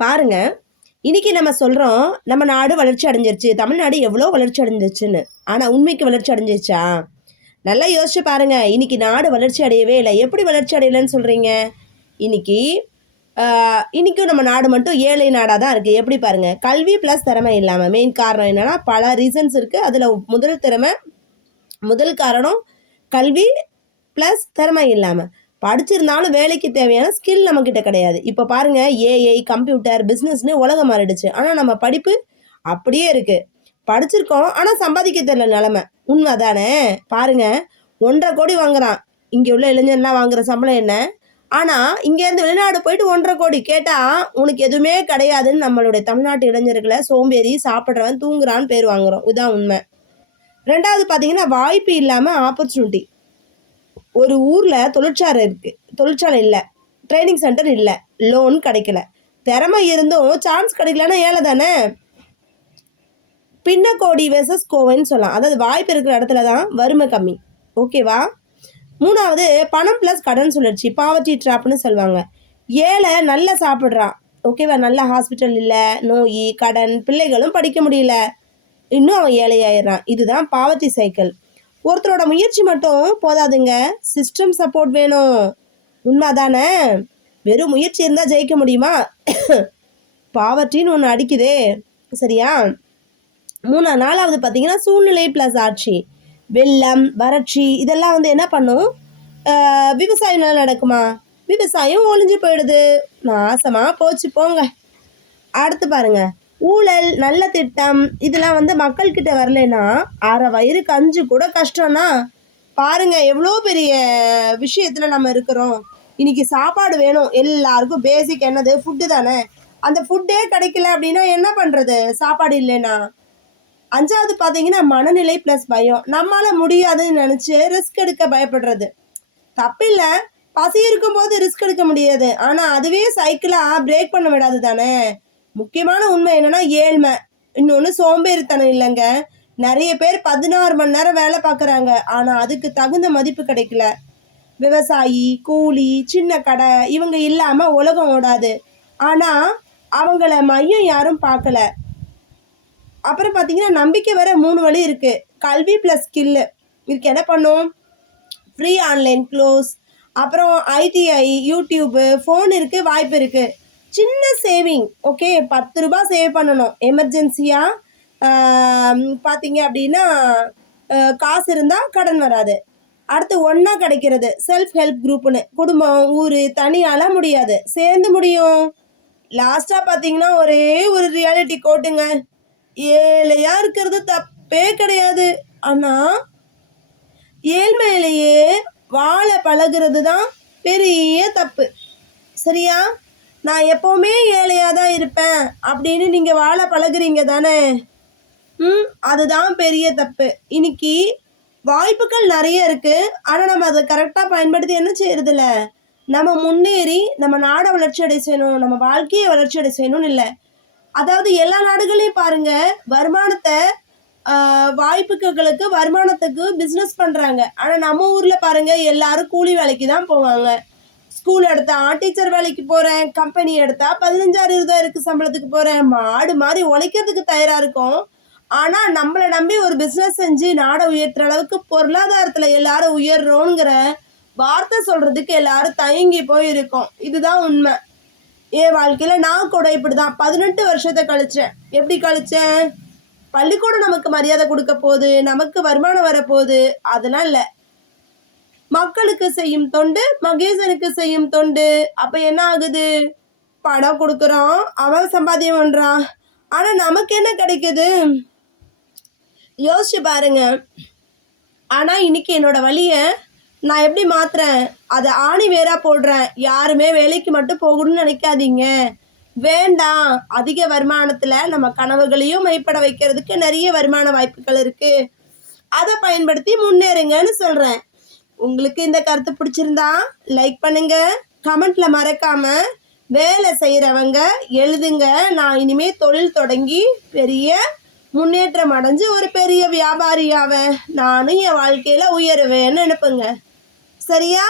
பாருங்க, இன்னைக்கு நம்ம சொல்றோம், நம்ம நாடு வளர்ச்சி அடைஞ்சிருச்சு. தமிழ்நாடு எவ்வளோ வளர்ச்சி அடைஞ்சிருச்சுன்னு. ஆனா உண்மைக்கு வளர்ச்சி அடைஞ்சிருச்சா? நல்லா யோசிச்சு பாருங்க. இன்னைக்கு நாடு வளர்ச்சி அடையவே இல்ல. எப்படி வளர்ச்சி அடையலன்னு சொல்றீங்க? இன்னைக்கு ஆ இன்னைக்கும் நம்ம நாடு மட்டும் ஏழை நாடா தான் இருக்கு. எப்படி பாருங்க. கல்வி பிளஸ் திறமை இல்லாம. மெயின் காரணம் என்னன்னா, பல ரீசன்ஸ் இருக்கு. அதுல முதல் காரணம் கல்வி ப்ளஸ் திறமை இல்லாமல். படிச்சிருந்தாலும் வேலைக்கு தேவையான ஸ்கில் நம்மக்கிட்ட கிடையாது. இப்போ பாருங்கள், ஏஐ, கம்ப்யூட்டர், பிஸ்னஸ்னு உலகம் மாறிடுச்சு. ஆனால் நம்ம படிப்பு அப்படியே இருக்குது. படிச்சிருக்கோம், ஆனால் சம்பாதிக்க தெரியல நிலமை. உண்மை தானே? பாருங்கள், 1.5 கோடி வாங்குறான். இங்கே உள்ள இளைஞர்லாம் வாங்குற சம்பளம் என்ன? ஆனால் இங்கேருந்து வெளிநாடு போயிட்டு 1.5 கோடி கேட்டால் உனக்கு எதுவுமே கிடையாதுன்னு நம்மளுடைய தமிழ்நாட்டு இளைஞர்களை சோம்பேறி, சாப்பிட்றவன், தூங்குறான்னு பேர் வாங்குறோம். இதுதான் உண்மை. ரெண்டாவது பார்த்தீங்கன்னா, வாய்ப்பு இல்லாமல் ஆப்பர்ச்சுனிட்டி. ஒரு ஊரில் தொழிற்சாலை இல்லை, ட்ரைனிங் சென்டர் இல்லை, லோன் கிடைக்கல. திறமை இருந்தும் சான்ஸ் கிடைக்கலன்னா ஏழை தானே. பின்னக்கோடி வெர்சஸ் கோவைன்னு சொல்லலாம். அதாவது வாய்ப்பு இருக்கிற இடத்துல தான் வறுமை கம்மி. ஓகேவா? மூணாவது பணம் ப்ளஸ் கடன் சுழற்சி, பாவர்ட்டி ட்ராப்னு சொல்லுவாங்க. ஏழை நல்லா சாப்பிட்றான், ஓகேவா, நல்ல ஹாஸ்பிட்டல் இல்லை, நோய், கடன், பிள்ளைகளும் படிக்க முடியல, இன்னும் அவன் ஏழையாயிடுறான். இதுதான் பாவர்ட்டி சைக்கிள். ஒருத்தரோட முயற்சி மட்டும் போதாதுங்க, சிஸ்டம் சப்போர்ட் வேணும். உண்மை தானே? வெறும் முயற்சி இருந்தால் ஜெயிக்க முடியுமா? பாவர்ட்டின்னு ஒன்று அடிக்குதே. சரியா? நாலாவது பார்த்தீங்கன்னா சூழ்நிலை ப்ளஸ் ஆட்சி. வெள்ளம், வறட்சி இதெல்லாம் என்ன பண்ணும்? விவசாயம் நல்லா நடக்குமா? விவசாயம் ஒழிஞ்சு போயிடுது. நாசமாக போச்சு போங்க. அடுத்து பாருங்க, ஊழல், நல்ல திட்டம் இதெல்லாம் மக்கள்கிட்ட வரலன்னா அரை வயிறு கஞ்சி கூட கஷ்டம்னா பாருங்க எவ்வளோ பெரிய விஷயத்தில் நம்ம இருக்கிறோம். இன்னைக்கு சாப்பாடு வேணும் எல்லாருக்கும். பேசிக் என்னது? ஃபுட்டு தானே. அந்த ஃபுட்டே கிடைக்கல அப்படின்னா என்ன பண்ணுறது? சாப்பாடு இல்லைன்னா. அஞ்சாவது பார்த்தீங்கன்னா மனநிலை ப்ளஸ் பயம். நம்மளால் முடியாதுன்னு நினச்சி ரிஸ்க் எடுக்க பயப்படுறது. தப்பில்லை, பசி இருக்கும்போது ரிஸ்க் எடுக்க முடியாது. ஆனால் அதுவே சைக்கிளாக பிரேக் பண்ண விடாது தானே. முக்கியமான உண்மை என்னன்னா ஏழ்மை. இன்னொன்று சோம்பேறித்தனம் இல்லைங்க. நிறைய பேர் 16 மணி நேரம் வேலை பார்க்குறாங்க, ஆனால் அதுக்கு தகுந்த மதிப்பு கிடைக்கல. விவசாயி, கூலி, சின்ன கடை இவங்க இல்லாமல் உலகம் ஓடாது. ஆனால் அவங்கள மையம் யாரும் பார்க்கல. அப்புறம் பார்த்தீங்கன்னா நம்பிக்கை வர 3 வழி இருக்குது. கல்வி ப்ளஸ் ஸ்கில்லு. இதுக்கு என்ன பண்ணும்? ஃப்ரீ ஆன்லைன் க்ளோஸ், அப்புறம் ஐடிஐ, யூடியூப்பு, ஃபோன் இருக்குது, வாய்ப்பு இருக்குது. சின்ன சேவிங், ஓகே, 10 ரூபா சேவ் பண்ணணும் எமர்ஜென்சியாக. பார்த்தீங்க அப்படின்னா காசு இருந்தால் கடன் வராது. அடுத்து ஒன்றா கிடைக்கிறது செல்ஃப் ஹெல்ப் குரூப்புன்னு. குடும்பம், ஊர் தனியால முடியாது, சேர்ந்து முடியும். லாஸ்ட்டாக பார்த்தீங்கன்னா ஒரே ஒரு ரியாலிட்டி கோட்டுங்க. ஏழையாக இருக்கிறது தப்பே கிடையாது, ஆனால் ஏழ்மையிலேயே வாழ பழகிறது தான் பெரிய தப்பு. சரியா? நான் எப்போவுமே ஏழையாக தான் இருப்பேன் அப்படின்னு நீங்கள் வாழ பழகுறீங்க தானே, அதுதான் பெரிய தப்பு. இன்னைக்கு வாய்ப்புகள் நிறைய இருக்குது, ஆனால் நம்ம அதை கரெக்டாக பயன்படுத்தி என்ன செய்யறதில்ல. நம்ம முன்னேறி நம்ம நாடை வளர்ச்சி அடை செய்யணும், நம்ம வாழ்க்கையை வளர்ச்சி அடை செய்யணும்னு இல்லை. அதாவது எல்லா நாடுகளையும் பாருங்கள், வருமானத்தை வாய்ப்புகளுக்கு வருமானத்துக்கு பிஸ்னஸ் பண்ணுறாங்க. ஆனால் நம்ம ஊரில் பாருங்கள், எல்லாரும் கூலி வேலைக்கு தான் போவாங்க. ஸ்கூல் எடுத்தா டீச்சர் வேலைக்கு போகிறேன், கம்பெனி எடுத்தா 15,000-20,000 சம்பளத்துக்கு போகிறேன். மாடு மாதிரி உழைக்கிறதுக்கு தயாராக இருக்கும். ஆனால் நம்மளை நம்பி ஒரு பிஸ்னஸ் செஞ்சு நாடை உயர்த்துற அளவுக்கு பொருளாதாரத்தில் எல்லாரும் உயர்றோங்கிற வார்த்தை சொல்கிறதுக்கு எல்லாரும் தயங்கி போயிருக்கோம். இதுதான் உண்மை. என் வாழ்க்கையில் நான் கூட இப்படி தான் 18 வருஷத்தை கழித்தேன். எப்படி கழித்தேன்? பள்ளிக்கூடம் நமக்கு மரியாதை கொடுக்க போகுது, நமக்கு வருமானம் வரப்போகுது, அதெல்லாம் இல்லை. மக்களுக்கு செய்யும் தொண்டு மகேசனுக்கு செய்யும் தொண்டு. அப்போ என்ன ஆகுது? பணம் கொடுக்குறோம், அவன் சம்பாத்தியம் பண்ணுறான், ஆனால் நமக்கு என்ன கிடைக்குது? யோசிச்சு பாருங்க. ஆனால் இன்னைக்கு என்னோட வழியை நான் எப்படி மாற்றுறேன்? அதை ஆணி வேறா போடுறேன். யாருமே வேலைக்கு மட்டும் போகணும்னு நினைக்காதீங்க. வேண்டாம். அதிக வருமானத்தில் நம்ம கனவுகளையும் மெய்ப்பட வைக்கிறதுக்கு நிறைய வருமான வாய்ப்புகள் இருக்குது. அதை பயன்படுத்தி முன்னேறுங்கன்னு சொல்கிறேன். உங்களுக்கு இந்த கருத்து பிடிச்சிருந்தா லைக் பண்ணுங்க, கமெண்ட்ல மறக்காம வேலை செய்கிறவங்க எழுதுங்க. நான் இனிமேல் தொழில் தொடங்கி பெரிய முன்னேற்றம் அடைஞ்சு ஒரு பெரிய வியாபாரியாவேன், நானும் என் வாழ்க்கையில் உயருவேன்னு நினைப்புங்க. சரியா?